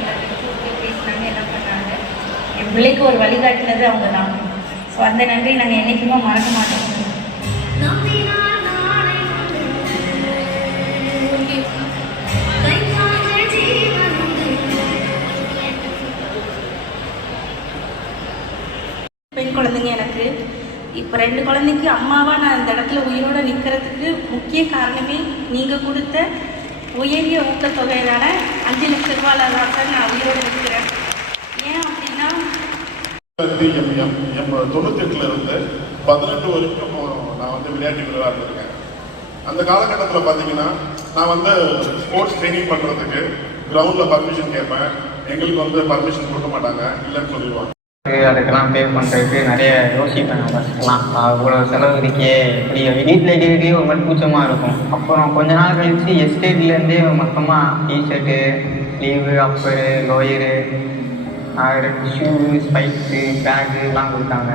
எங்களை பேசினாங்க, என்ன பண்ணாங்க. என் பிள்ளைக்கு ஒரு வழிகாட்டினது அவங்க தான். ஸோ அந்த நன்றி நாங்கள் என்றைக்குமே மறக்க மாட்டோம். பெண் குழந்தைங்க எனக்கு இப்போ 2 குழந்தைக்கு அம்மாவாக நான் அந்த இடத்துல உயிரோடு நிற்கிறதுக்கு முக்கிய காரணமே நீங்கள் கொடுத்த உயரிய ஊக்கத்தொகையிலான 5 லட்ச ரூபாயில் தான் சார் நான் உயிரோடு நிற்கிறேன். ஏன் அப்படின்னா 98 இருந்து 18 வரைக்கும் நான் வந்து விளையாட்டு வீரராக இருந்திருக்கேன். அந்த காலகட்டத்தில் பார்த்தீங்கன்னா நான் வந்து ஸ்போர்ட்ஸ் ட்ரைனிங் பண்ணுறதுக்கு கிரவுண்டில் பர்மிஷன் கேட்பேன். எங்களுக்கு வந்து பர்மிஷன் கொடுக்க மாட்டாங்க, இல்லைன்னு சொல்லிடுவாங்க. அதுக்கெல்லாம் பே பண்ணுறதுக்கு நிறைய யோசிப்பேன். ஃபஸ்ட்டுலாம் அவ்வளோ செலவு இருக்கே, இப்படி வீட்டில் இருக்கிறதே ஒரு மாதிரி கூச்சமாக இருக்கும். அப்புறம் கொஞ்ச நாள் கழித்து எஸ்டேட்லேருந்தே மொத்தமாக டிஷர்ட்டு, லீவு, upper, lower, 2 shoe, spikes, bag எல்லாம் கொடுத்தாங்க.